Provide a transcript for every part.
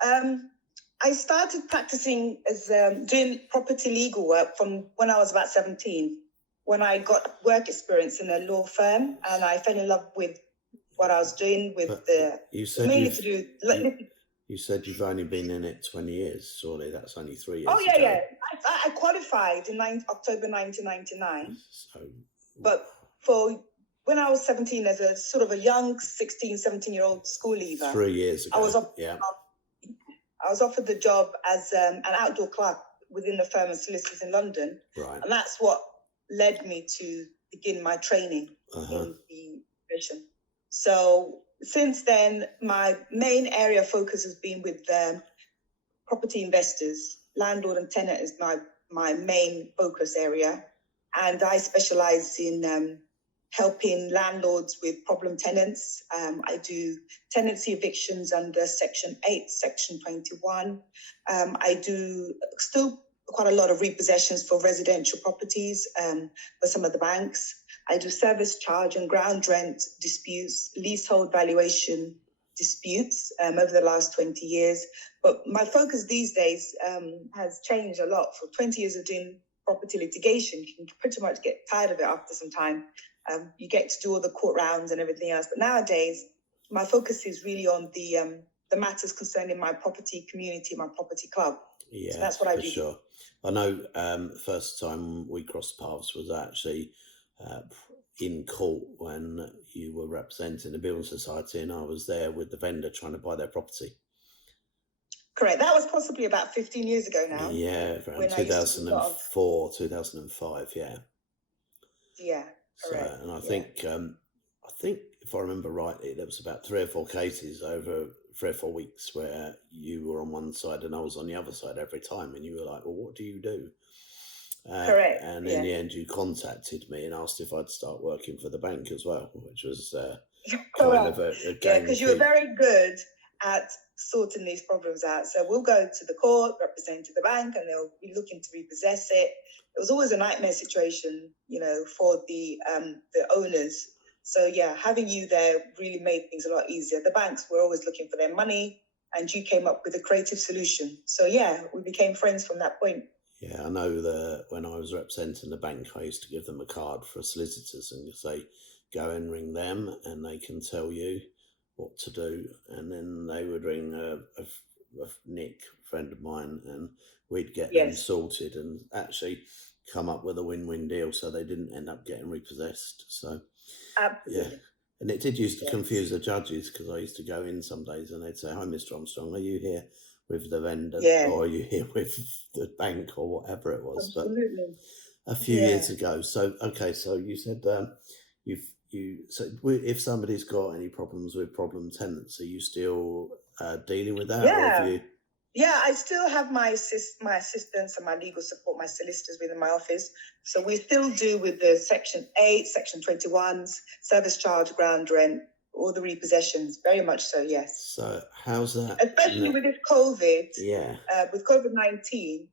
I started practicing as doing property legal work from when I was about 17, when I got work experience in a law firm, and I fell in love with what I was doing with You said mainly to do. you said you've only been in it 20 years. Surely that's only 3 years. Oh yeah, yeah. I qualified in October 1999. So, but for when I was 17, as a sort of a young 16, 17-year-old school leaver, 3 years ago, I was offered the job as an outdoor clerk within the firm of solicitors in London. Right. And that's what led me to begin my training in the profession. So since then, my main area of focus has been with property investors. Landlord and tenant is my main focus area. And I specialize in helping landlords with problem tenants. I do tenancy evictions under Section 8, Section 21. I do still quite a lot of repossessions for residential properties for some of the banks. I do service charge and ground rent disputes, leasehold valuation disputes over the last 20 years. But my focus these days has changed a lot. For 20 years of doing property litigation, you can pretty much get tired of it after some time. You get to do all the court rounds and everything else. But nowadays, my focus is really on the matters concerning my property community, my property club. Yeah, so that's what I do. Sure. I know first time we crossed paths was actually in court when you were representing the building society, and I was there with the vendor trying to buy their property. Correct. That was possibly about 15 years ago now. Yeah, around 2004, 2005. Yeah. Yeah. Correct. So, and I think if I remember rightly, there was about 3 or 4 cases over 3 or 4 weeks where you were on one side and I was on the other side every time, and you were like, "Well, what do you do?" Correct. And in the end, you contacted me and asked if I'd start working for the bank as well, which was kind of a game. Because you were very good at sorting these problems out. So we'll go to the court, represent the bank, and they'll be looking to repossess it. It was always a nightmare situation, for the owners. So yeah, having you there really made things a lot easier. The banks were always looking for their money, and you came up with a creative solution. So yeah, we became friends from that point. Yeah, I know that when I was representing the bank, I used to give them a card for solicitors and say, go and ring them and they can tell you what to do. And then they would ring a Nick, friend of mine, and we'd get them sorted and actually come up with a win-win deal so they didn't end up getting repossessed. So, absolutely. Yeah. And it did used to confuse the judges, because I used to go in some days and they'd say, "Hi, Mr. Armstrong, are you here with the vendor or are you here with the bank," or whatever it was. Absolutely. But a few years ago. So, okay, so you said so if somebody's got any problems with problem tenants, are you still dealing with that? Yeah. Or have you... Yeah, I still have my assistants and my legal support, my solicitors within my office. So we still do with the Section 8, Section 21s, service charge, ground rent, all the repossessions, very much so, yes. So how's that? Especially with this COVID, with COVID-19,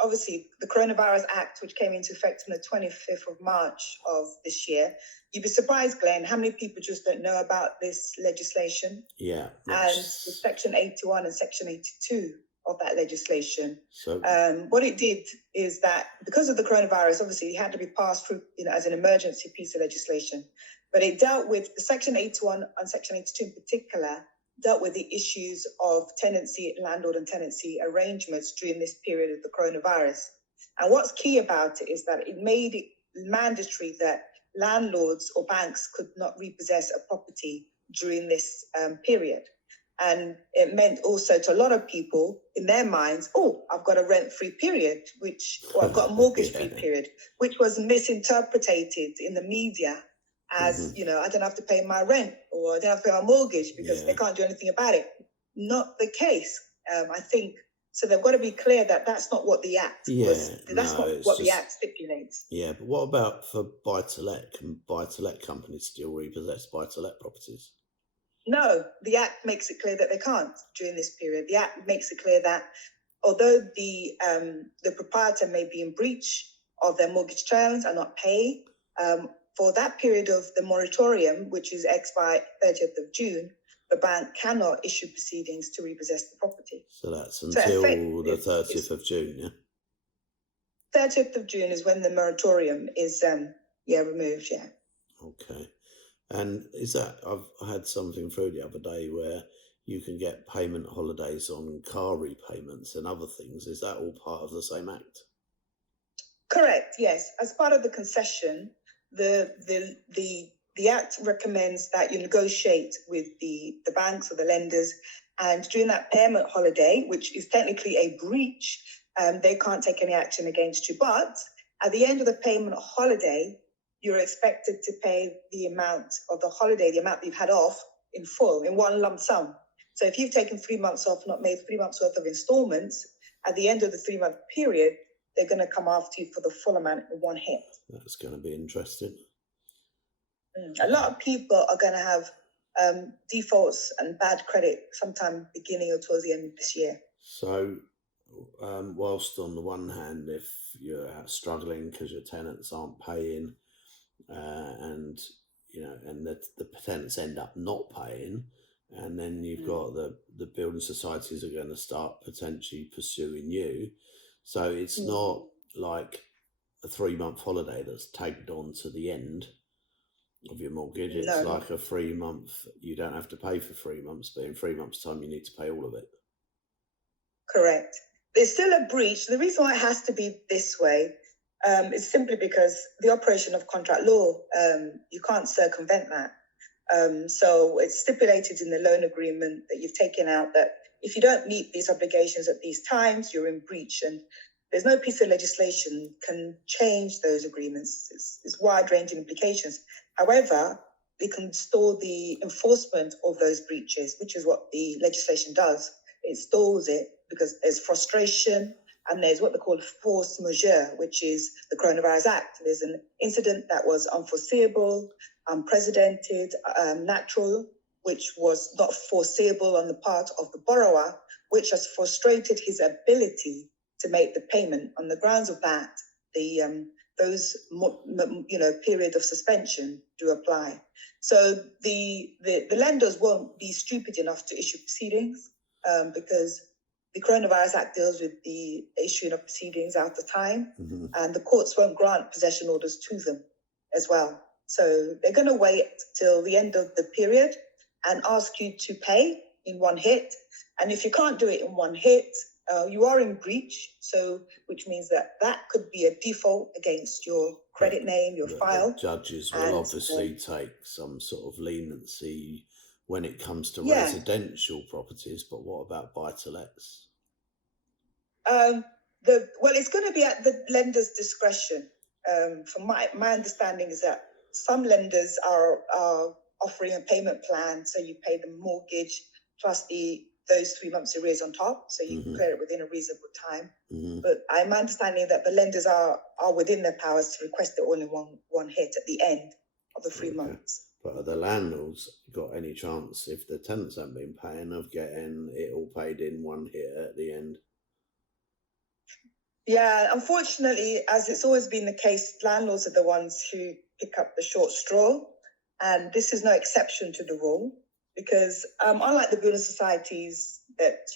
obviously the Coronavirus Act, which came into effect on the 25th of March of this year. You'd be surprised, Glenn, how many people just don't know about this legislation. Yeah. And with Section 81 and Section 82 of that legislation. So what it did is that because of the coronavirus, obviously it had to be passed through, as an emergency piece of legislation. But it dealt with the Section 81 and Section 82 in particular, dealt with the issues of tenancy, landlord and tenancy arrangements during this period of the coronavirus. And what's key about it is that it made it mandatory that landlords or banks could not repossess a property during this period. And it meant also to a lot of people in their minds, I've got a rent-free period, or I've got a mortgage-free period, which was misinterpreted in the media as, I don't have to pay my rent or I don't have to pay my mortgage because they can't do anything about it. Not the case. I think, so they've got to be clear that that's not what the Act was. That's not what the Act stipulates. Yeah, but what about for buy-to-let? Can buy-to-let companies still repossess buy-to-let properties? No, the Act makes it clear that they can't during this period. The Act makes it clear that although the proprietor may be in breach of their mortgage terms and not pay, for that period of the moratorium, which is expired 30th of June, the bank cannot issue proceedings to repossess the property. So that's So until the it's 30th of June, yeah? 30th of June is when the moratorium is removed, yeah. Okay. And is that, I had something through the other day where you can get payment holidays on car repayments and other things. Is that all part of the same act? Correct, yes. As part of the concession, the Act recommends that you negotiate with the banks or the lenders, and during that payment holiday, which is technically a breach, they can't take any action against you. But at the end of the payment holiday, you're expected to pay the amount of the holiday, the amount that you've had off, in full, in one lump sum. So if you've taken 3 months off, not made 3 months worth of installments, at the end of the 3-month period, they're going to come after you for the full amount in one hit. That's going to be interesting. A lot of people are going to have defaults and bad credit sometime beginning or towards the end of this year. So, whilst on the one hand, if you're struggling because your tenants aren't paying, and the tenants end up not paying, and then you've got the building societies are going to start potentially pursuing you. So it's not like a 3-month holiday that's tagged on to the end of your mortgage. It's like a 3-month, you don't have to pay for 3 months, but in 3 months' time you need to pay all of it. Correct. There's still a breach. The reason why it has to be this way is simply because the operation of contract law, you can't circumvent that. So it's stipulated in the loan agreement that you've taken out that if you don't meet these obligations at these times, you're in breach. And there's no piece of legislation can change those agreements. It's wide-ranging implications. However, they can store the enforcement of those breaches, which is what the legislation does. It stores it because there's frustration and there's what they call force majeure, which is the Coronavirus Act. There's an incident that was unforeseeable, unprecedented, natural, which was not foreseeable on the part of the borrower, which has frustrated his ability to make the payment. On the grounds of that, those period of suspension do apply. So the lenders won't be stupid enough to issue proceedings because the Coronavirus Act deals with the issuing of proceedings out of time, and the courts won't grant possession orders to them as well. So they're going to wait till the end of the period and ask you to pay in one hit. And if you can't do it in one hit, you are in breach. So, which means that could be a default against your credit name, your file. The judges will obviously take some sort of leniency when it comes to residential properties, but what about buy-to-lets? It's going to be at the lender's discretion. From my understanding is that some lenders are offering a payment plan, so you pay the mortgage plus those 3 months arrears on top, so you can clear it within a reasonable time. But I'm understanding that the lenders are within their powers to request it all in one hit at the end of the 3 months. But are the landlords got any chance, if the tenants haven't been paying, of getting it all paid in one hit at the end? Yeah, unfortunately, as it's always been the case, landlords are the ones who pick up the short straw, and this is no exception to the rule, because unlike the building societies that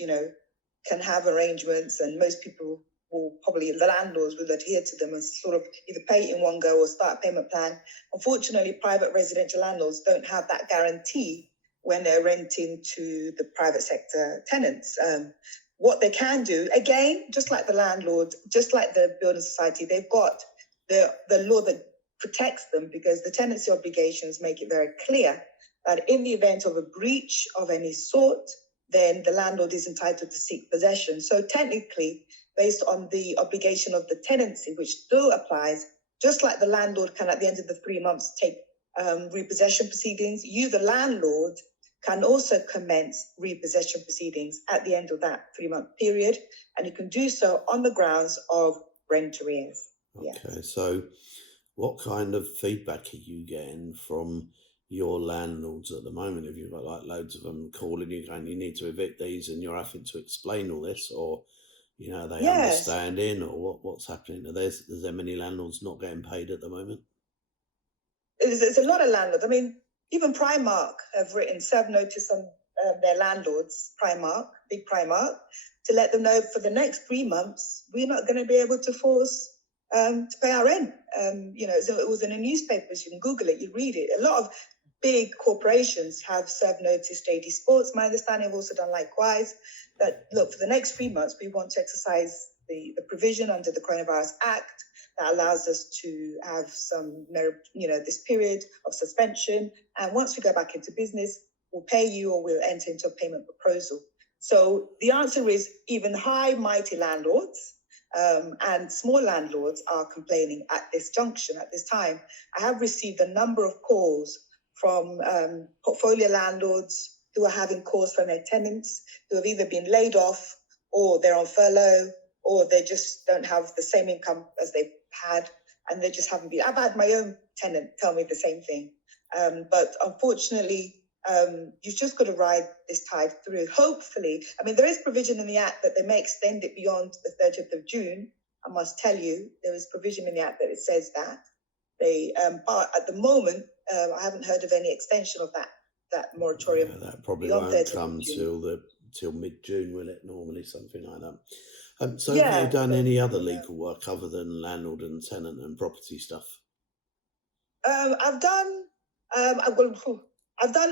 can have arrangements, and most people will probably, the landlords will adhere to them and sort of either pay it in one go or start a payment plan. Unfortunately, private residential landlords don't have that guarantee when they're renting to the private sector tenants. What they can do, again, just like the landlord, just like the building society, they've got the law that protects them, because the tenancy obligations make it very clear that in the event of a breach of any sort, then the landlord is entitled to seek possession. So technically, based on the obligation of the tenancy, which still applies, just like the landlord can at the end of the 3 months take repossession proceedings, you, the landlord, can also commence repossession proceedings at the end of that 3-month period, and you can do so on the grounds of rent arrears. Okay, so what kind of feedback are you getting from your landlords at the moment? Have you got like loads of them calling you going, you need to evict these, and you're having to explain all this, or are they understanding, or what's happening? Is there many landlords not getting paid at the moment? There's a lot of landlords. I mean, even Primark have served notice on their landlords, big Primark, to let them know for the next 3 months, we're not going to be able to force to pay our rent. So it was in the newspapers. You can Google it, you read it. A lot of big corporations have served notice. JD Sports, my understanding, have also done likewise. That look, for the next 3 months, we want to exercise the provision under the Coronavirus Act that allows us to have some, this period of suspension. And once we go back into business, we'll pay you or we'll enter into a payment proposal. So the answer is even high, mighty landlords and small landlords are complaining at this junction, at this time. I have received a number of calls from portfolio landlords who are having calls from their tenants who have either been laid off or they're on furlough or they just don't have the same income as they've had and they just haven't been. I've had my own tenant tell me the same thing. But unfortunately, you've just got to ride this tide through. Hopefully, there is provision in the Act that they may extend it beyond the 30th of June. I must tell you, there is provision in the Act that it says that. But at the moment, I haven't heard of any extension of that moratorium. Yeah, that probably won't come till mid-June, will it? Normally, something like that. So have you done any other legal work other than landlord and tenant and property stuff? I've done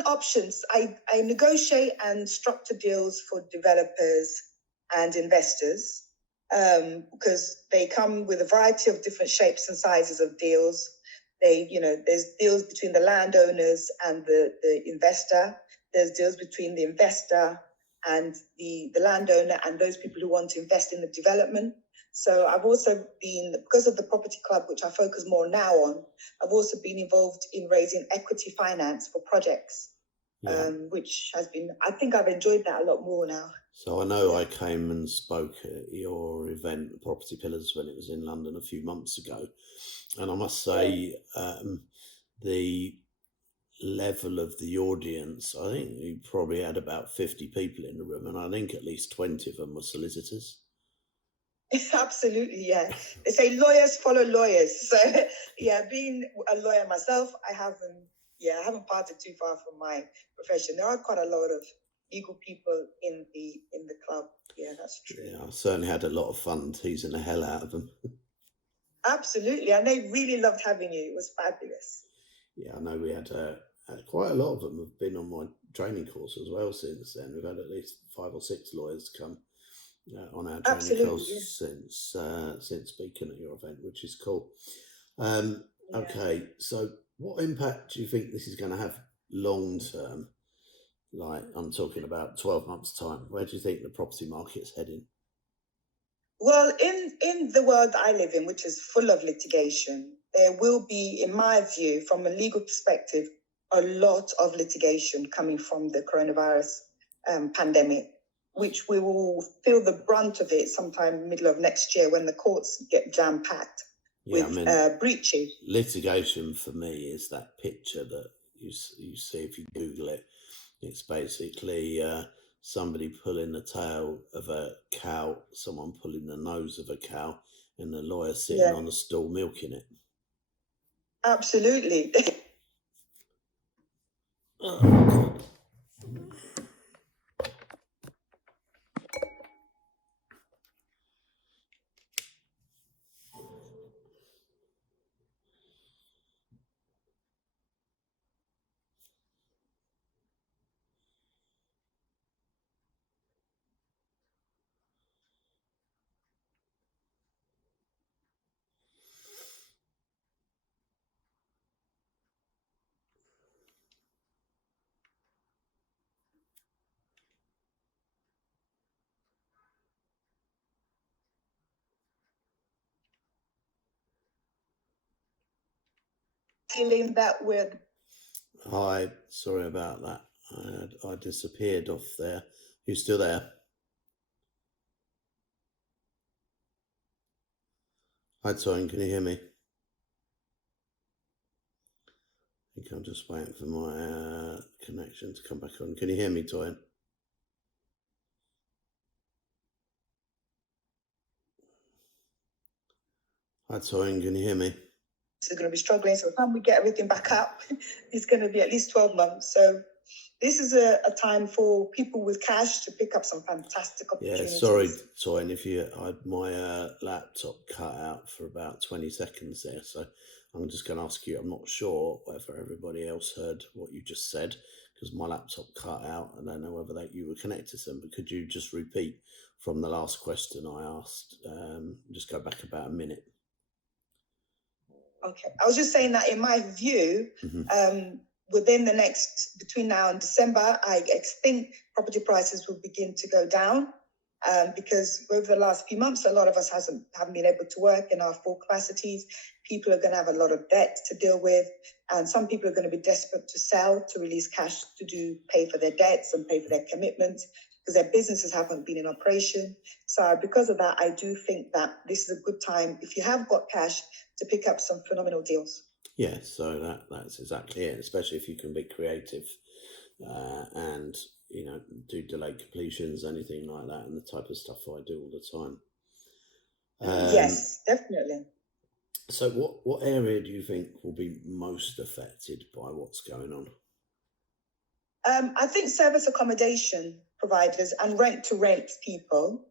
options. I negotiate and structure deals for developers and investors because they come with a variety of different shapes and sizes of deals. There's deals between the landowners and the investor. There's deals between the investor and the landowner and those people who want to invest in the development. So I've also been, because of the property club, which I focus more now on, I've also been involved in raising equity finance for projects, which has been, I think I've enjoyed that a lot more now. So I know I came and spoke at your event, Property Pillars, when it was in London a few months ago. And I must say, the level of the audience, I think you probably had about 50 people in the room, and I think at least 20 of them were solicitors. Absolutely, yeah. They say lawyers follow lawyers. So, being a lawyer myself, I haven't parted too far from my profession. There are quite a lot of legal people in the club. Yeah, that's true. Yeah, I certainly had a lot of fun teasing the hell out of them. Absolutely, and they really loved having you. It was fabulous. Yeah, I know we had quite a lot of them have been on my training course as well since then. We've had at least 5 or 6 lawyers come on our training course since speaking at your event, which is cool. Okay, so what impact do you think this is going to have long term? Like, I'm talking about 12 months' time. Where do you think the property market's heading? Well, in the world that I live in, which is full of litigation, there will be, in my view, from a legal perspective, a lot of litigation coming from the coronavirus pandemic, which we will feel the brunt of it sometime middle of next year when the courts get jam-packed with breaches. Litigation for me is that picture that you see if you Google it. It's basically somebody pulling the tail of a cow, someone pulling the nose of a cow, and the lawyer sitting on the stool milking it. Absolutely. Oh, God. Feeling that with. Hi, sorry about that. I disappeared off there. You still there? Hi, Toyin, can you hear me? I think I'm just waiting for my connection to come back on. Can you hear me, Toyin? Hi, Toyin, can you hear me? They're going to be struggling. So by the time we get everything back up, it's going to be at least 12 months. So this is a time for people with cash to pick up some fantastic opportunities. Yeah, sorry, Toyin, if my laptop cut out for about 20 seconds there, so I'm just going to ask you, I'm not sure whether everybody else heard what you just said, because my laptop cut out. I don't know whether you were connected to them, but could you just repeat from the last question I asked? Just go back about a minute. Okay, I was just saying that in my view, within the next, between now and December, I think property prices will begin to go down because over the last few months, a lot of us haven't been able to work in our full capacities. People are going to have a lot of debt to deal with, and some people are going to be desperate to sell to release cash to pay for their debts and pay for their commitments because their businesses haven't been in operation. So because of that, I do think that this is a good time, if you have got cash, to pick up some phenomenal deals. Yeah, so that's exactly it, especially if you can be creative and, do delayed completions, anything like that, and the type of stuff I do all the time. Yes, definitely. So what area do you think will be most affected by what's going on? I think service accommodation providers and rent-to-rent people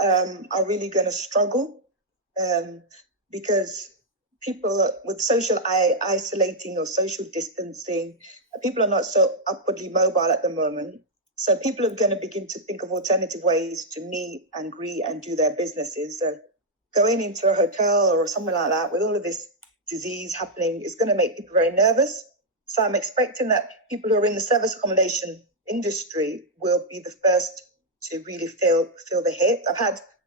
are really going to struggle because people with social isolating or social distancing, people are not so upwardly mobile at the moment. So people are going to begin to think of alternative ways to meet and greet and do their businesses. So going into a hotel or somewhere like that with all of this disease happening is going to make people very nervous. So I'm expecting that people who are in the service accommodation industry will be the first to really feel the hit.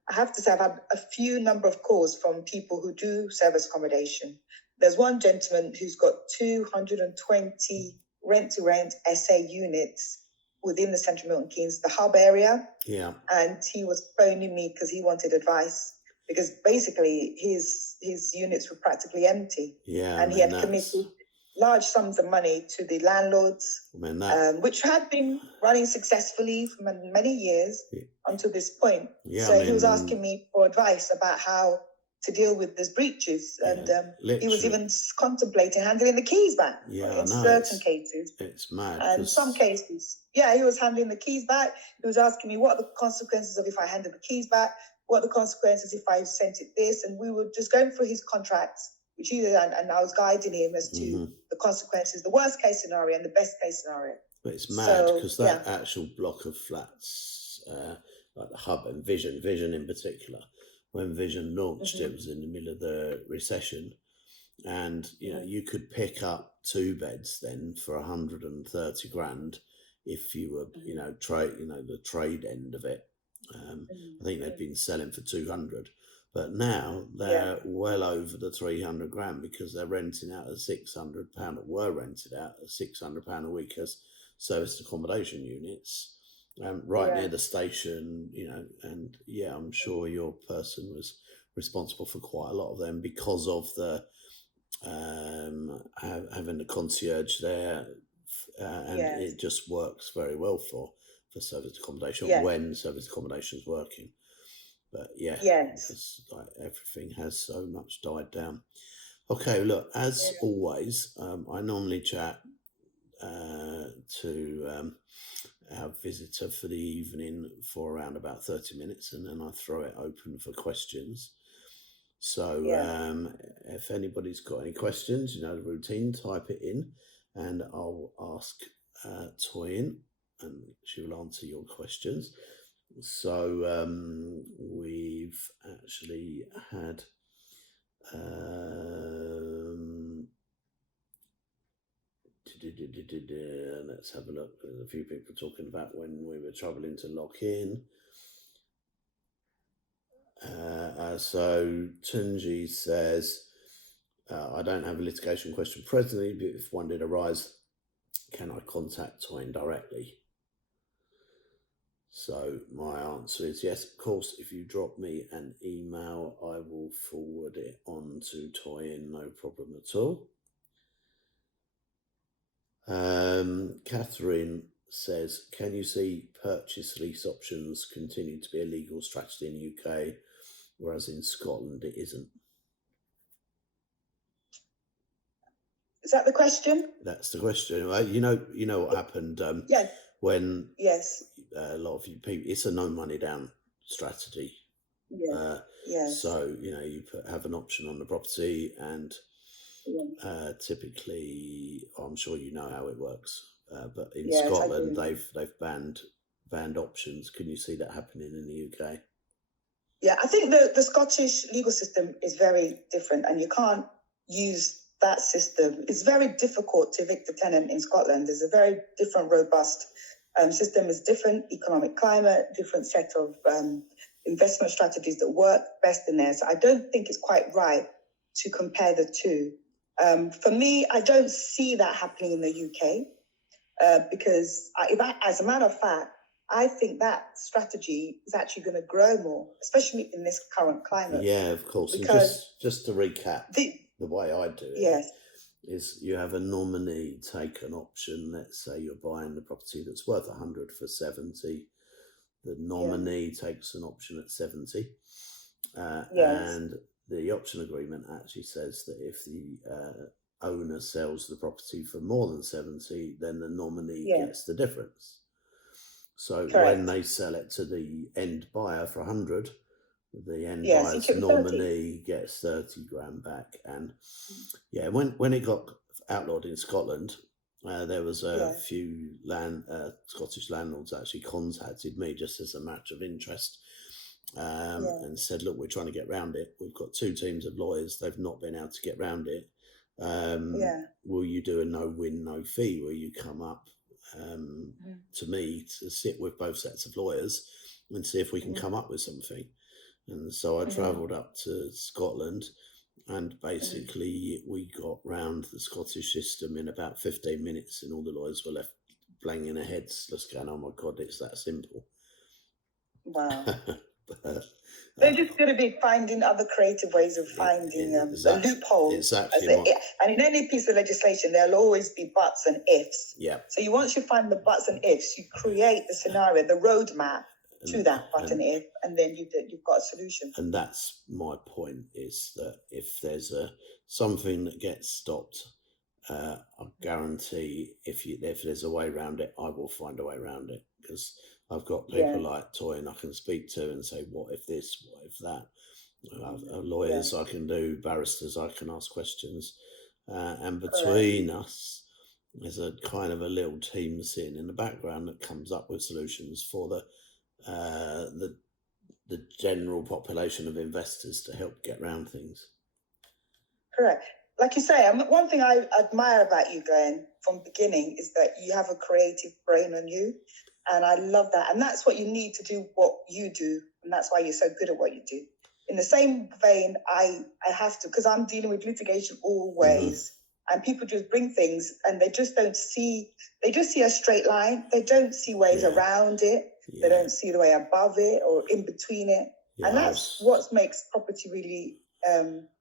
I have to say, I've had a few number of calls from people who do service accommodation. There's one gentleman who's got 220 rent-to-rent SA units within the Central Milton Keynes, the hub area. Yeah. And he was phoning me because he wanted advice because basically his units were practically empty. Yeah. And he had committed large sums of money to the landlords, which had been running successfully for many years until this point. Yeah, so he was asking me for advice about how to deal with these breaches, and he was even contemplating handing the keys back in certain cases. It's mad. And some cases, he was handing the keys back. He was asking me what are the consequences of if I handed the keys back, what are the consequences if I sent it this, and we were just going through his contracts, which he did, and I was guiding him as to the consequences, the worst case scenario and the best case scenario. But it's mad because that actual block of flats, like the hub and Vision in particular, when Vision launched, it was in the middle of the recession, and you could pick up 2 beds then for 130 grand if you were the trade end of it. I think they'd been selling for 200. But now they're well over the 300 grand because they're renting out at £600, or were rented out at £600 a week as serviced accommodation units, near the station, and I'm sure your person was responsible for quite a lot of them because of the having the concierge there, and it just works very well for serviced accommodation when serviced accommodation is working. But because everything has so much died down. Okay, look, as always, I normally chat to our visitor for the evening for around about 30 minutes, and then I throw it open for questions. So if anybody's got any questions, the routine, type it in, and I'll ask Toyin, and she will answer your questions. So we've actually had let's have a look. There's a few people talking about when we were travelling to Lock In. So Tunji says, I don't have a litigation question presently, but if one did arise, can I contact Toyin directly? So my answer is yes, of course. If you drop me an email, I will forward it on to Toyin, no problem at all. Catherine says, can you see purchase lease options continue to be a legal strategy in the UK, whereas in Scotland it isn't? Is that the question? That's the question. You know what happened Yeah. when Yes. a lot of you people, it's a no money down strategy. Yeah. Yes. So, you have an option on the property, and Yeah. typically, I'm sure you know how it works. But in Yes, I Scotland, do. they've banned options. Can you see that happening in the UK? Yeah, I think the Scottish legal system is very different, and you can't use that system. It's very difficult to evict a tenant in Scotland. There's a very different, robust system. Is different economic climate, different set of investment strategies that work best in there. So I don't think it's quite right to compare the two. For me, I don't see that happening in the UK because, as a matter of fact, I think that strategy is actually going to grow more, especially in this current climate. Yeah, of course. Because and just to recap, the way I do it, yes, is you have a nominee take an option. Let's say you're buying the property that's worth 100 for 70. The nominee takes an option at 70. And the option agreement actually says that if the owner sells the property for more than 70, then the nominee gets the difference. So when they sell it to the end buyer for 100, the end buyer's nominee gets 30 grand back. And when it got outlawed in Scotland, there was a few Scottish landlords actually contacted me just as a matter of interest, and said, look, we're trying to get around it. We've got 2 teams of lawyers. They've not been able to get around it. Will you do a no-win, no-fee? Will you come up to me to sit with both sets of lawyers and see if we can come up with something? And so I travelled up to Scotland, and basically we got round the Scottish system in about 15 minutes, and all the lawyers were left banging their heads, just going, oh my God, it's that simple. Wow. They're just going to be finding other creative ways of finding a loophole. Exactly. And in any piece of legislation, there'll always be buts and ifs. Yeah. So once you find the buts and ifs, you create the scenario, the roadmap to that but and if, and then you've got a solution. And that's my point, is that if there's something that gets stopped, I guarantee if there's a way around it, I will find a way around it, because I've got people like Toyin I can speak to and say, what if this, what if that? Lawyers I can do, barristers I can ask questions, and between us there's a kind of a little team sitting in the background that comes up with solutions for the general population of investors to help get around things. Correct. Like you say, one thing I admire about you, Glenn, from the beginning is that you have a creative brain on you. And I love that. And that's what you need to do what you do. And that's why you're so good at what you do. In the same vein, I have to, because I'm dealing with litigation always. And people just bring things and they just don't see, they just see a straight line. They don't see ways around it. They don't see the way above it or in between it. And that's what makes property really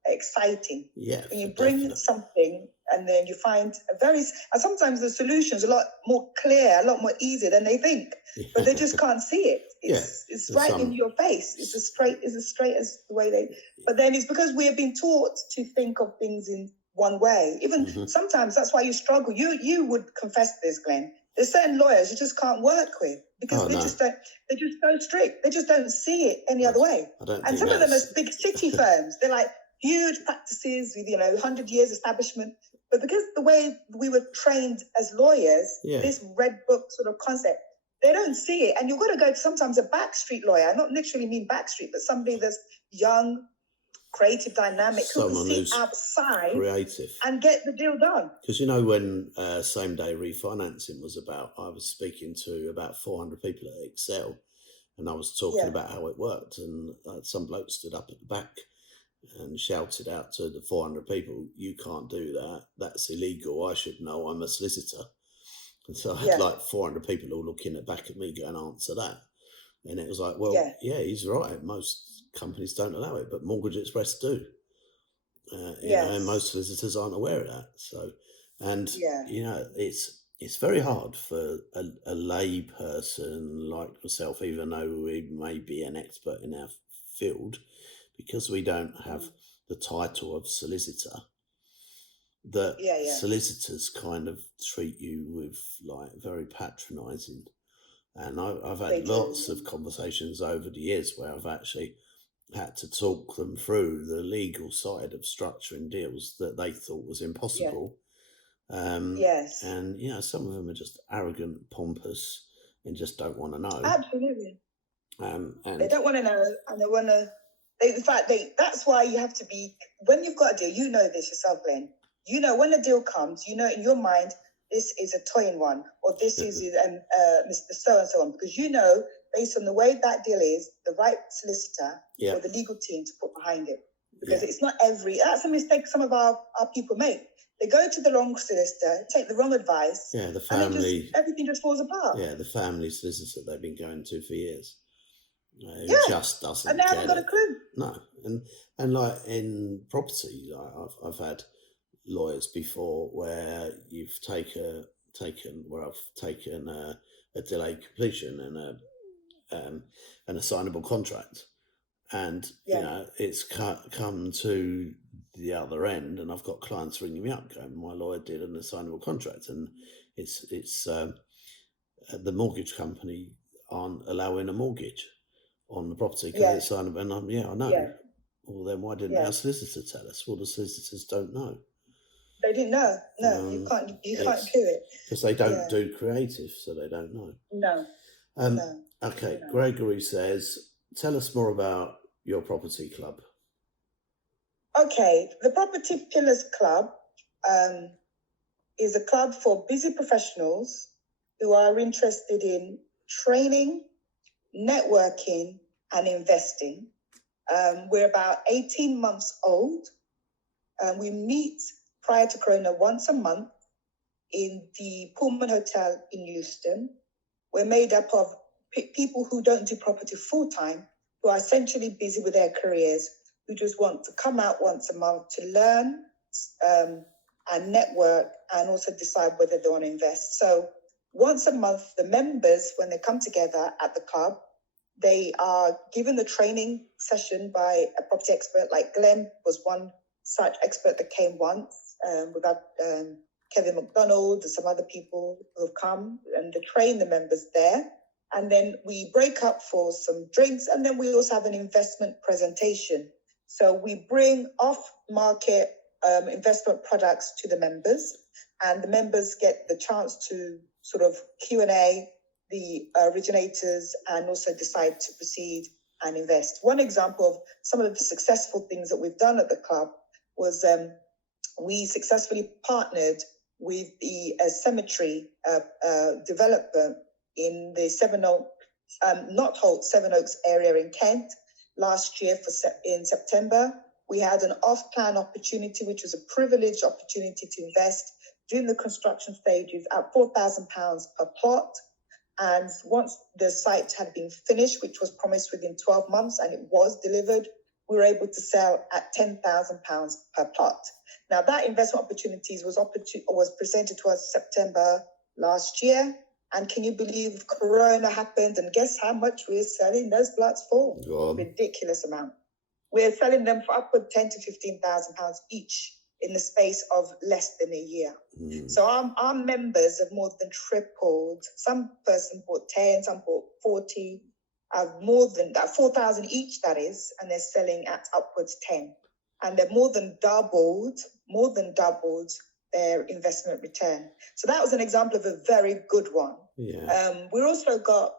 exciting. When you bring something and then you find and sometimes the solution's a lot more clear, a lot more easy than they think, but they just can't see it. It's right in your face. It's as straight as the way but then it's because we have been taught to think of things in one way. Even sometimes that's why you struggle. You would confess this, Glenn. There's certain lawyers you just can't work with because they're just so strict. They just don't see it any other way. And some of them are big city firms. They're like huge practices with 100 years establishment. But because the way we were trained as lawyers, this red book sort of concept, they don't see it. And you've got to go to sometimes a backstreet lawyer. I not literally mean backstreet, but somebody that's young, creative, dynamic, who can see outside, creative, and get the deal done. Because when same-day refinancing was about, I was speaking to about 400 people at Excel, and I was talking about how it worked, and some bloke stood up at the back and shouted out to the 400 people, "You can't do that. That's illegal. I should know. I'm a solicitor." And so I had like 400 people all looking back at me going, "Answer that." And it was like, well, he's right. Most companies don't allow it, but Mortgage Express do. And most solicitors aren't aware of that. So, and it's very hard for a lay person like myself, even though we may be an expert in our field, because we don't have the title of solicitor. that Yeah, yeah. solicitors kind of treat you with like very patronising. And I've They had do. lots of conversations over the years where I've actually had to talk them through the legal side of structuring deals that they thought was Yeah. impossible. Yes. And some of them are just arrogant, pompous, and just don't want to know. Absolutely. They And don't want to know, and they want to. In fact, that's why you have to be, when you've got a deal, you know this yourself, Glenn. You know when a deal comes, you know in your mind, this is a Toyin one, or this is Mr. So and so on, because you know based on the way that deal is, the right solicitor or the legal team to put behind it. Because it's not that's a mistake some of our people make. They go to the wrong solicitor, take the wrong advice, the family, everything just falls apart. Yeah, the family solicitor they've been going to for years. Just doesn't and they haven't got a clue. No, and like in property, I've had lawyers before where you've taken a delayed completion and an assignable contract, and it's come to the other end, and I've got clients ringing me up going, my lawyer did an assignable contract, and it's the mortgage company aren't allowing a mortgage on the property because it's signable. And I know. Yeah. Well, then why didn't our solicitor tell us? Well, the solicitors don't know. They didn't know. No, you can't do it because they don't do creative, so they don't know. No. Okay, no. Gregory says, tell us more about your property club. Okay, the Property Pillars Club is a club for busy professionals who are interested in training, networking, and investing. We're about 18 months old. We meet prior to Corona once a month in the Pullman Hotel in Euston. We're made up of people who don't do property full-time, who are essentially busy with their careers, who just want to come out once a month to learn and network and also decide whether they want to invest. So once a month, the members, when they come together at the club, they are given the training session by a property expert, like Glenn was one such expert that came once. We've got Kevin McDonald and some other people who have come, and they train the members there. And then we break up for some drinks, and then we also have an investment presentation. So we bring off-market investment products to the members, and the members get the chance to sort of Q&A the originators and also decide to proceed and invest. One example of some of the successful things that we've done at the club was we successfully partnered with the cemetery developer in the Seven Oaks area in Kent last year in September. We had an off-plan opportunity, which was a privileged opportunity to invest during the construction stages at £4,000 per plot. And once the site had been finished, which was promised within 12 months, and it was delivered, we were able to sell at £10,000 per plot. Now, that investment opportunities was presented to us September last year. And can you believe Corona happened? And guess how much we're selling those plots for? Ridiculous amount. We're selling them for upward £10,000 to £15,000 each in the space of less than a year. So our members have more than tripled. Some person bought 10, some bought 40, more than that, 4,000 each, that is, and they're selling at upwards 10. And they've more than doubled their investment return. So that was an example of a very good one. Yeah. We're also got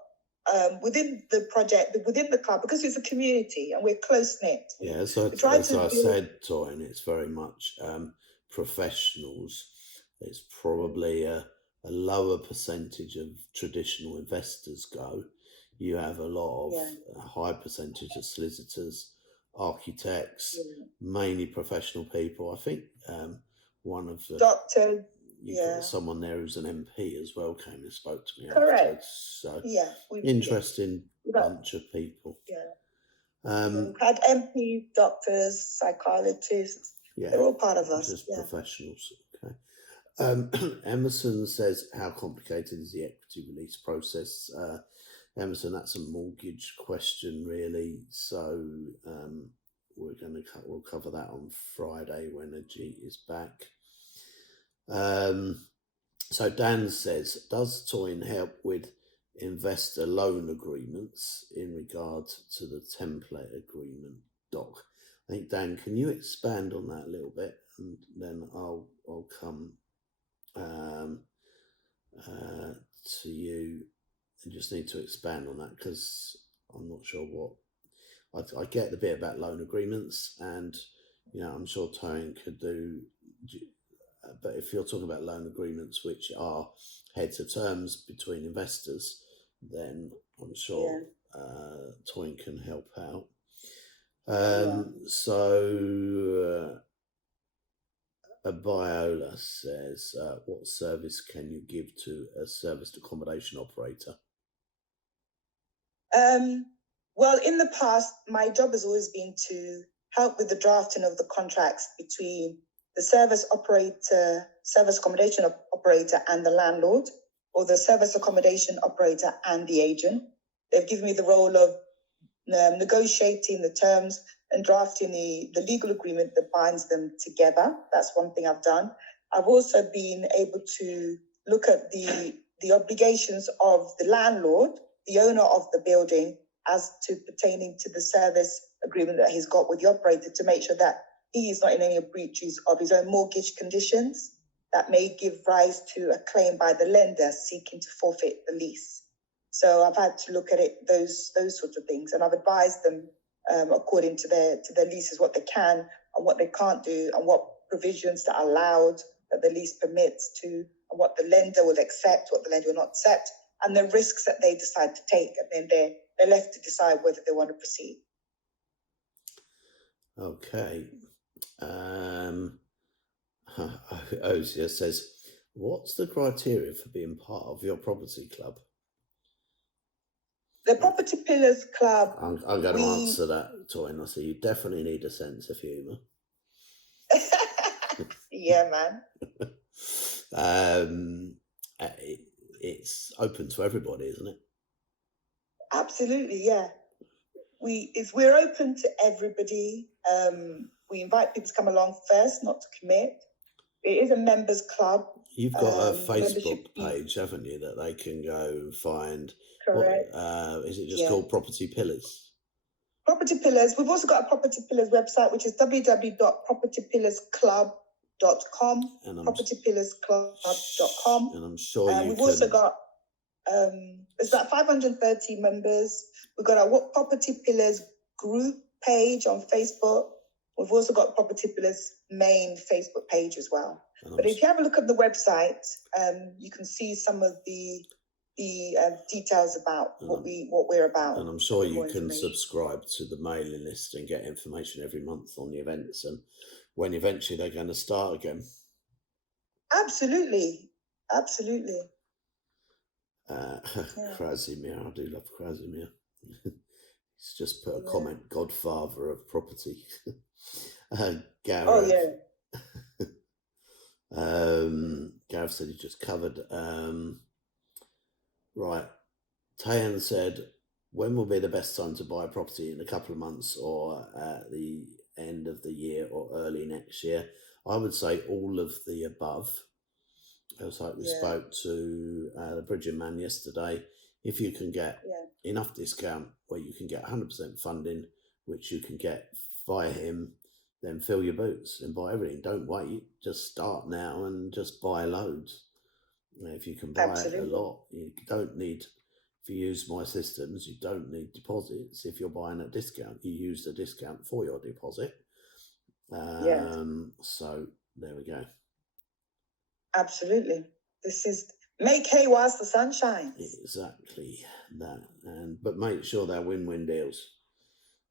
within the project, within the club, because it's a community and we're close-knit. Yeah, so as I said, Toyin, it's very much professionals. It's probably a lower percentage of traditional investors go. You have a lot of a high percentage of solicitors, architects, mainly professional people. I think one of the doctor. Got someone there who's an MP as well came and spoke to me. Correct. Afterwards. So interesting bunch of people. Yeah. We've had MPs, doctors, psychologists. Yeah. They're all part of us. Just professionals. Okay. Emerson says, how complicated is the equity release process? Emerson, that's a mortgage question, really. So we'll cover that on Friday when Ajit is back. So Dan says, does Toyin help with investor loan agreements in regard to the template agreement doc? I think, Dan, can you expand on that a little bit, and then I'll come to you. I just need to expand on that because I'm not sure what I get the bit about loan agreements, and I'm sure Toyin could do. But if you're talking about loan agreements which are heads of terms between investors, then I'm sure Toyin can help out. So Biola says, what service can you give to a serviced accommodation operator? Well, in the past, my job has always been to help with the drafting of the contracts between the service accommodation operator and the landlord, or the service accommodation operator and the agent. They've given me the role of negotiating the terms and drafting the legal agreement that binds them together. That's one thing I've done. I've also been able to look at the obligations of the landlord, the owner of the building, as to pertaining to the service agreement that he's got with the operator, to make sure that he is not in any breaches of his own mortgage conditions that may give rise to a claim by the lender seeking to forfeit the lease. So I've had to look at it, those sorts of things, and I've advised them according to their leases what they can and what they can't do, and what provisions that are allowed that the lease permits to, and what the lender will accept, what the lender will not accept, and the risks that they decide to take, and then they're left to decide whether they want to proceed. Okay. Ozia says, what's the criteria for being part of your property club? The Property Pillars Club. I'm going to answer that, Toyin. I say you definitely need a sense of humour. Yeah, man. It's open to everybody, isn't it? Absolutely, yeah. We're open to everybody. We invite people to come along first, not to commit. It is a members club. You've got a Facebook page, haven't you, that they can go and find? Correct. Is it just called Property Pillars? Property Pillars. We've also got a Property Pillars website, which is www.propertypillarsclub.com. Propertypillarsclub.com. And I'm sure we've also got there's about 530 members. We've got our Property Pillars group page on Facebook. We've also got Property Pillars main Facebook page as well. But if you have a look at the website, you can see some of the details about what we're about. And I'm sure you can subscribe to the mailing list and get information every month on the events and when eventually they're going to start again. Absolutely. Krasimir, I do love Krasimir. He's just put a comment, Godfather of property. Gareth. Gareth said he just covered. Right. Toyin said, when will be the best time to buy a property? In a couple of months, or at the end of the year, or early next year? I would say all of the above. It was like we spoke to the bridging man yesterday. If you can get enough discount where you can get 100% funding, which you can get via him, then fill your boots and buy everything. Don't wait. Just start now and just buy loads. If you can buy a lot, you don't need, if you use my systems, you don't need deposits. If you're buying at discount, you use the discount for your deposit. So there we go. Absolutely. This is make hay whilst the sun shines. Exactly that. But make sure they're win-win deals.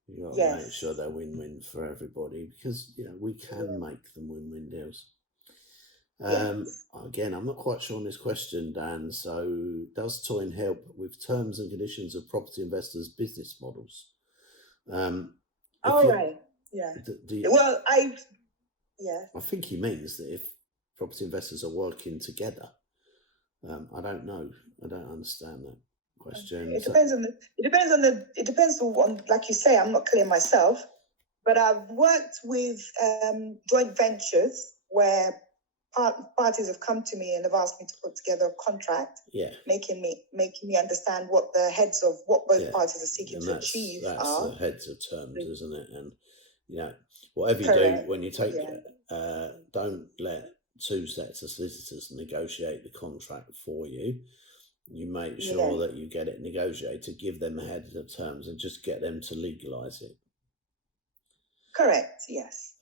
You've got to make sure they're win-win for everybody, because we can make them win-win deals. Again, I'm not quite sure on this question, Dan. So, does Toyin help with terms and conditions of property investors' business models? Right. Yeah. I think he means that if property investors are working together. I don't know. I don't understand that question. It depends on, like you say, I'm not clear myself, but I've worked with joint ventures where parties have come to me and have asked me to put together a contract, making me understand what the heads of what both parties are seeking to achieve that's are. the heads of terms, isn't it? And whatever you Correct. do when you take don't let two sets of solicitors negotiate the contract for you. You make sure that you get it negotiated, give them the heads of terms, and just get them to legalise it. Correct. Yes.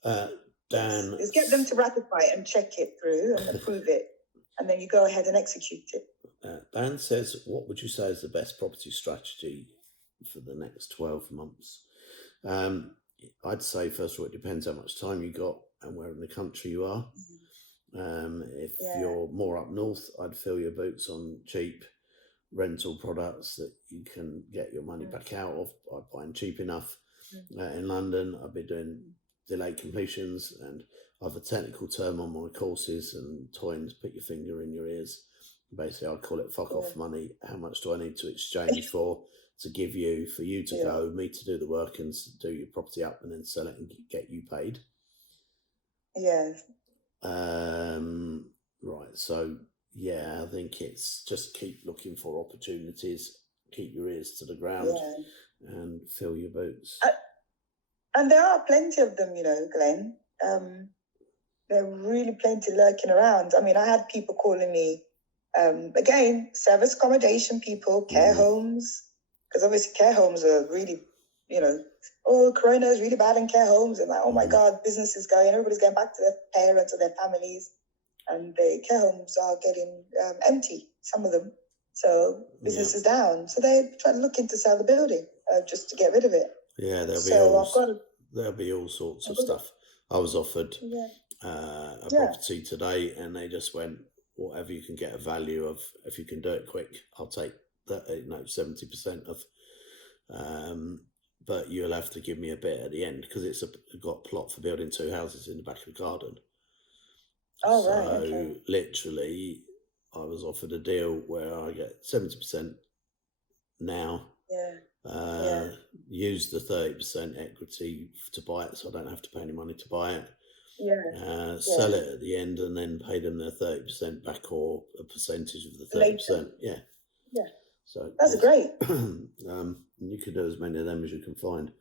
Dan, is get them to ratify it and check it through and approve it, and then you go ahead and execute it. Dan says, what would you say is the best property strategy for the next 12 months? I'd say, first of all, it depends how much time you got and where in the country you are. If you're more up north, I'd fill your boots on cheap rental products that you can get your money back out of by buying cheap enough. In London, I'd be doing delayed completions, and I have a technical term on my courses, and Toyin, put your finger in your ears. Basically, I call it fuck off money. How much do I need to exchange for you to go, me to do the work and do your property up and then sell it and get you paid? Yes. Right. So, I think it's just keep looking for opportunities, keep your ears to the ground and fill your boots. And there are plenty of them, Glenn. There are really plenty lurking around. I mean, I had people calling me, again, service accommodation people, care homes, because obviously care homes are really, Corona is really bad in care homes. And like, oh my God, business is going, everybody's going back to their parents or their families. And the care homes are getting empty, some of them. So business is down. So they try to look into sell the building just to get rid of it. Yeah, there'll be all sorts of stuff. I was offered a property today, and they just went, whatever you can get a value of, if you can do it quick, I'll take that. 70% of, but you'll have to give me a bit at the end because it's got a plot for building 2 houses in the back of the garden. Oh, right. Okay. Literally, I was offered a deal where I get 70% now. Use the 30% equity to buy it, so I don't have to pay any money to buy it. Sell it at the end and then pay them their 30% back or a percentage of the 30%. Yeah. So that's great. You could do as many of them as you can find.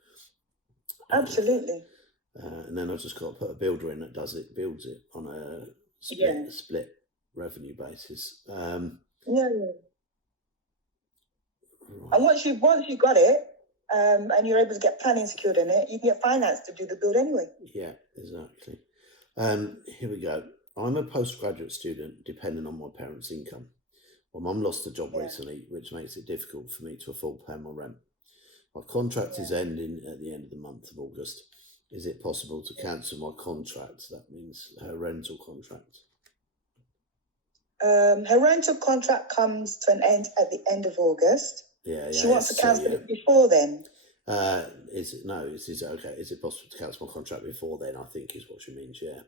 Absolutely. And then I've just got to put a builder in that builds it on a split revenue basis. And once you got it, and you're able to get planning secured in it, you can get finance to do the build anyway. Yeah, exactly. Here we go. I'm a postgraduate student depending on my parents' income. My mum lost a job recently, which makes it difficult for me to afford paying my rent. My contract is ending at the end of the month of August. Is it possible to cancel my contract? That means her rental contract. Her rental contract comes to an end at the end of August. She wants to cancel it before then. Is it okay? Is it possible to cancel my contract before then? I think is what she means. Yeah.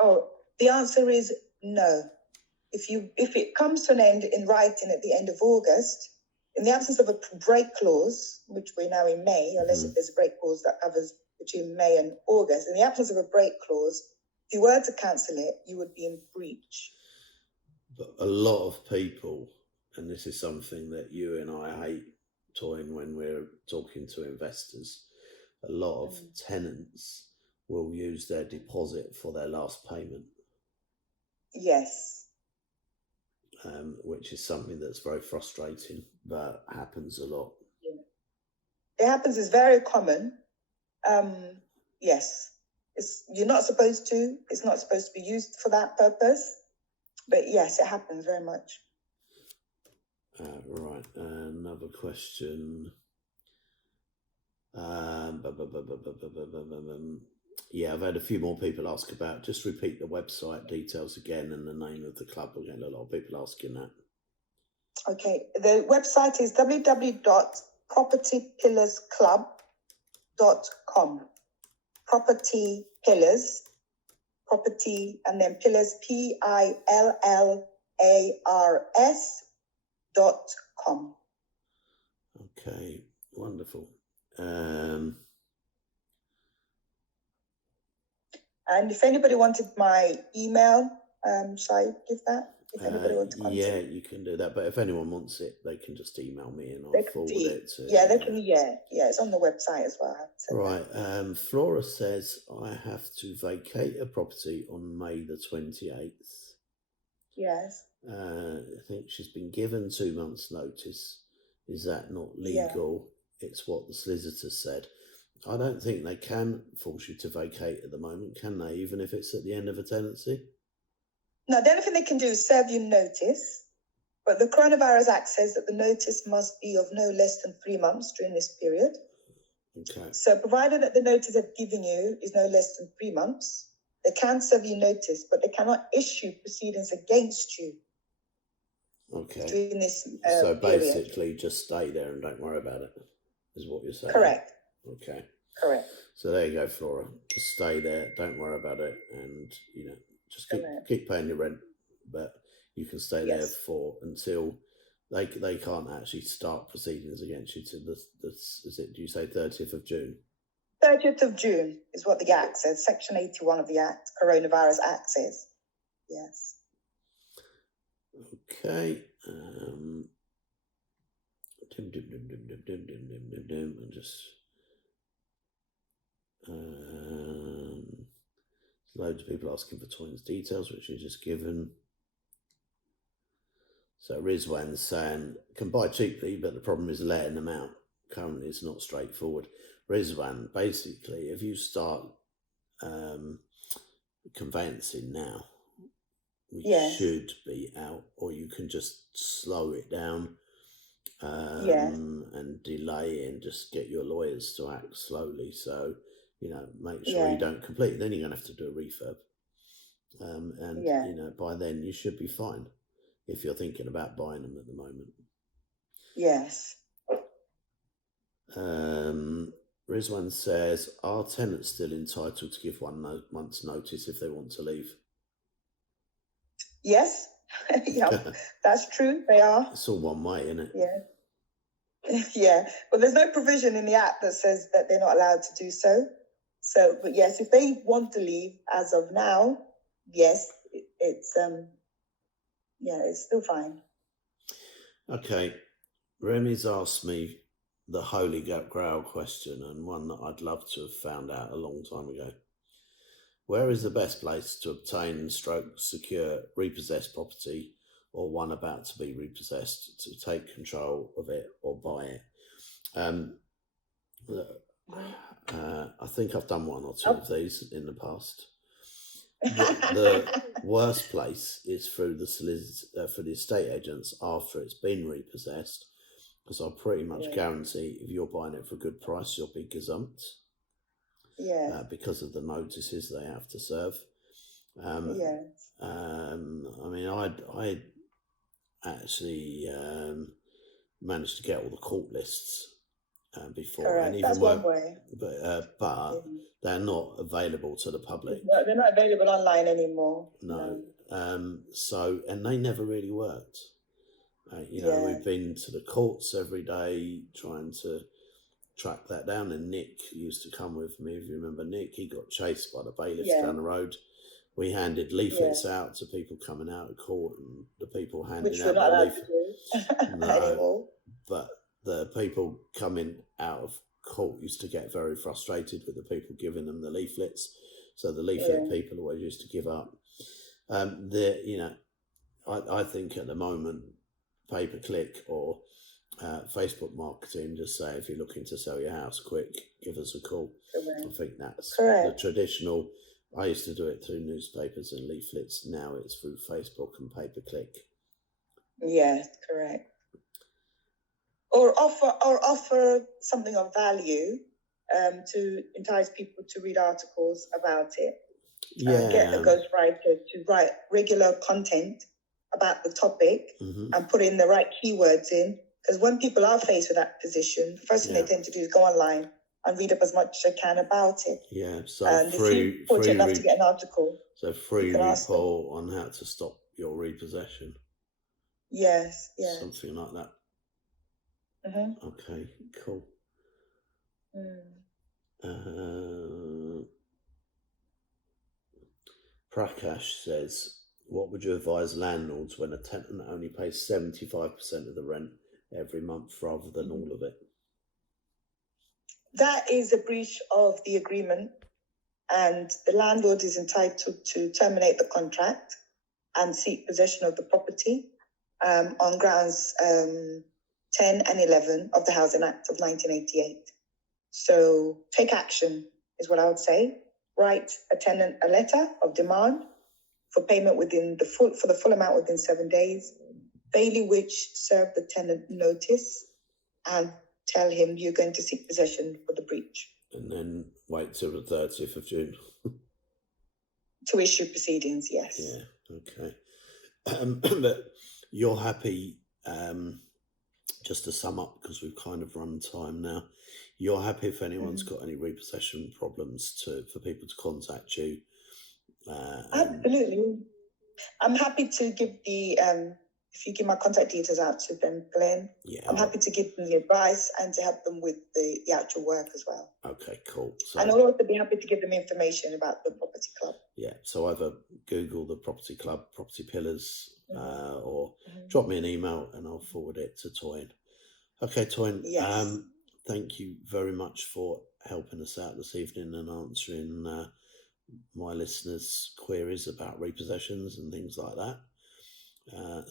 Oh, the answer is no. If it comes to an end in writing at the end of August, in the absence of a break clause, which we're now in May, unless if there's a break clause that covers between May and August, in the absence of a break clause, if you were to cancel it, you would be in breach. But a lot of people, and this is something that you and I hate, Toyin, when we're talking to investors, a lot of tenants will use their deposit for their last payment. Yes. Which is something that's very frustrating, but happens a lot. It happens, it's very common. Yes. You're not supposed to. It's not supposed to be used for that purpose. But yes, it happens very much. Right. Another question. I've had a few more people ask about. Just repeat the website details again and the name of the club. We're getting a lot of people asking that. Okay. The website is www.propertypillarsclub.com. Property Pillars. Property and then Pillars PILLARS.com. Okay, wonderful. And if anybody wanted my email, Shall I give that? If anybody wants to contact? Yeah, you can do that. But if anyone wants it, they can just email me and They I'll can forward see. it to. Yeah, they can. Yeah, it's on the website as well. I have to say that. Right. Flora says I have to vacate a property on May the 28th. Yes. I think she's been given 2 months' notice. Is that not legal? It's what the solicitor said. I don't think they can force you to vacate at the moment, can they? Even if it's at the end of a tenancy? No, the only thing they can do is serve you notice. But the Coronavirus Act says that the notice must be of no less than 3 months during this period. Okay. So provided that the notice they've given you is no less than 3 months, they can serve you notice, but they cannot issue proceedings against you. Okay. During this so period. basically, just stay there and don't worry about it, is what you're saying. Correct. Okay. Correct. So there you go, Flora. Just stay there, don't worry about it, and just keep paying your rent, but you can stay there for until they can't actually start proceedings against you to do you say 30th of June? 30th of June is what the Act says. Section 81 of the Act, Coronavirus Act says. Yes. Okay. And just loads of people asking for Toyin's details, which you just given. So Rizwan's saying can buy cheaply, but the problem is letting them out. Currently, it's not straightforward. Rizwan, basically, if you start conveyancing now, we should be out, or you can just slow it down and delay and just get your lawyers to act slowly. So, make sure you don't complete. Then you're going to have to do a refurb. And by then you should be fine if you're thinking about buying them at the moment. Yes. Rizwan says, are tenants still entitled to give 1 month's notice if they want to leave? Yes. Yeah, that's true. They are. It's all one way, isn't it? Yeah. Yeah. Well, there's no provision in the Act that says that they're not allowed to do so. So, but yes, if they want to leave as of now, yes, it's still fine. Okay. Remy's asked me the holy grail question, and one that I'd love to have found out a long time ago. Where is the best place to obtain / secure repossessed property or one about to be repossessed to take control of it or buy it? I think I've done 1 or 2 of these in the past. The worst place is through the solicitor for the estate agents after it's been repossessed, because I'll pretty much guarantee if you're buying it for a good price, you'll be gazumped. Yeah. Because of the notices they have to serve. I mean, I actually managed to get all the court lists before. Correct. And even that's one way. But they're not available to the public. No, they're not available online anymore. No. So, and they never really worked. We've been to the courts every day trying to track that down, and Nick used to come with me. If you remember Nick, he got chased by the bailiffs down the road. We handed leaflets out to people coming out of court, and the people handing out the leaflets. No, but the people coming out of court used to get very frustrated with the people giving them the leaflets. So the leaflet people always used to give up. I think at the moment, pay-per-click or Facebook marketing, just say if you're looking to sell your house quick, give us a call. Correct. I think that's the traditional. I used to do it through newspapers and leaflets. Now it's through Facebook and pay-per-click. Yeah, correct. Or offer something of value to entice people to read articles about it. Get a ghostwriter to write regular content about the topic and put in the right keywords in. Because when people are faced with that position, the first thing they tend to do is go online and read up as much as they can about it. Yeah, so and if you're fortunate enough to get an article. So free report on how to stop your repossession. Yes, yeah. Something like that. Okay, cool. Prakash says, what would you advise landlords when a tenant only pays 75% of the rent every month rather than all of it? That is a breach of the agreement, and the landlord is entitled to terminate the contract and seek possession of the property on grounds 10 and 11 of the Housing Act of 1988. So take action is what I would say. Write a tenant a letter of demand for payment for the full amount within 7 days. Bailiwich serve the tenant notice and tell him you're going to seek possession for the breach. And then wait till the 30th of June. To issue proceedings, yes. Yeah, okay. But you're happy, just to sum up, because we've kind of run time now, you're happy if anyone's got any repossession problems for people to contact you? Absolutely. I'm happy to give if you give my contact details out to them, Glenn, yeah, I'm happy to give them the advice and to help them with the actual work as well. Okay, cool. So, and I'll also be happy to give them information about the property club. Yeah, so either Google the property club, property pillars, or drop me an email and I'll forward it to Toyin. Okay, Toyin, yes. Thank you very much for helping us out this evening and answering my listeners' queries about repossessions and things like that.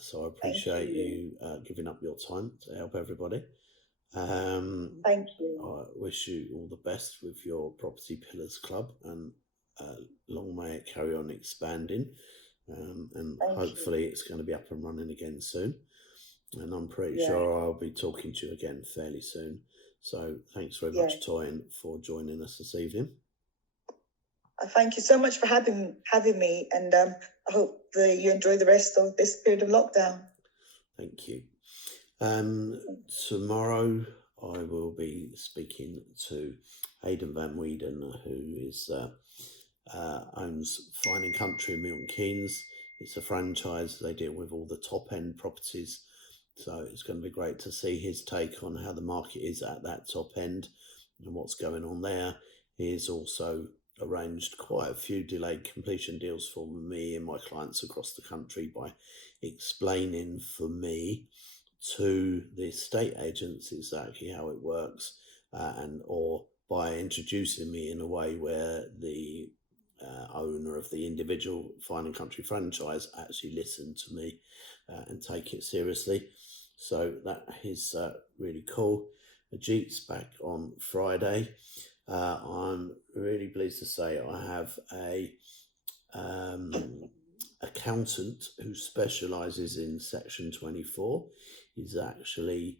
So I appreciate you giving up your time to help everybody. Thank you. I wish you all the best with your Property Pillars Club, and long may it carry on expanding. And hopefully it's going to be up and running again soon. And I'm pretty sure I'll be talking to you again fairly soon. So thanks very much, Toyin, for joining us this evening. Thank you so much for having me, and I hope that you enjoy the rest of this period of lockdown. Thank you. Tomorrow I will be speaking to Aidan Van Weeden, who is owns Fine and Country in Milton Keynes. It's a franchise. They deal with all the top end properties. So it's going to be great to see his take on how the market is at that top end and what's going on there. He has also arranged quite a few delayed completion deals for me and my clients across the country by explaining for me to the estate agents exactly how it works, or by introducing me in a way where the owner of the individual Fine and Country franchise actually listen to me and take it seriously. So that is really cool. Ajit's back on Friday. I'm really pleased to say I have a accountant who specialises in Section 24. He's actually,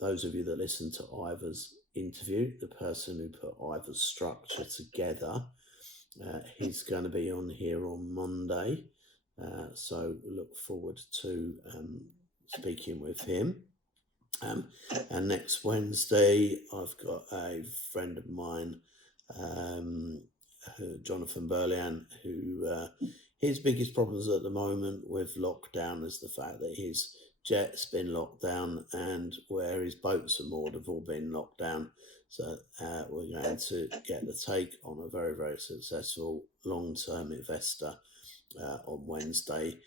those of you that listen to Ivor's interview, the person who put Ivor's structure together. He's going to be on here on Monday, so look forward to speaking with him. And next Wednesday, I've got a friend of mine, Jonathan Burlian, who his biggest problems at the moment with lockdown is the fact that his jet's been locked down and where his boats are moored have all been locked down. So we're going to get the take on a very, very successful long-term investor on Wednesday.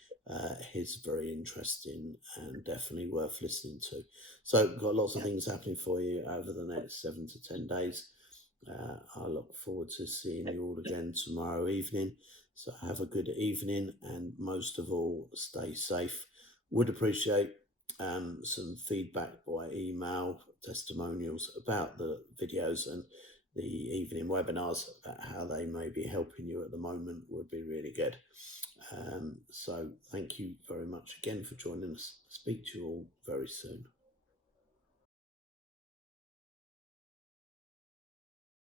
He's very interesting and definitely worth listening to. So we've got lots of things happening for you over the next 7 to 10 days. I look forward to seeing you all again tomorrow evening. So have a good evening, and most of all, stay safe. Would appreciate some feedback by email, testimonials about the videos and the evening webinars, about how they may be helping you at the moment would be really good. So thank you very much again for joining us. Speak to you all very soon.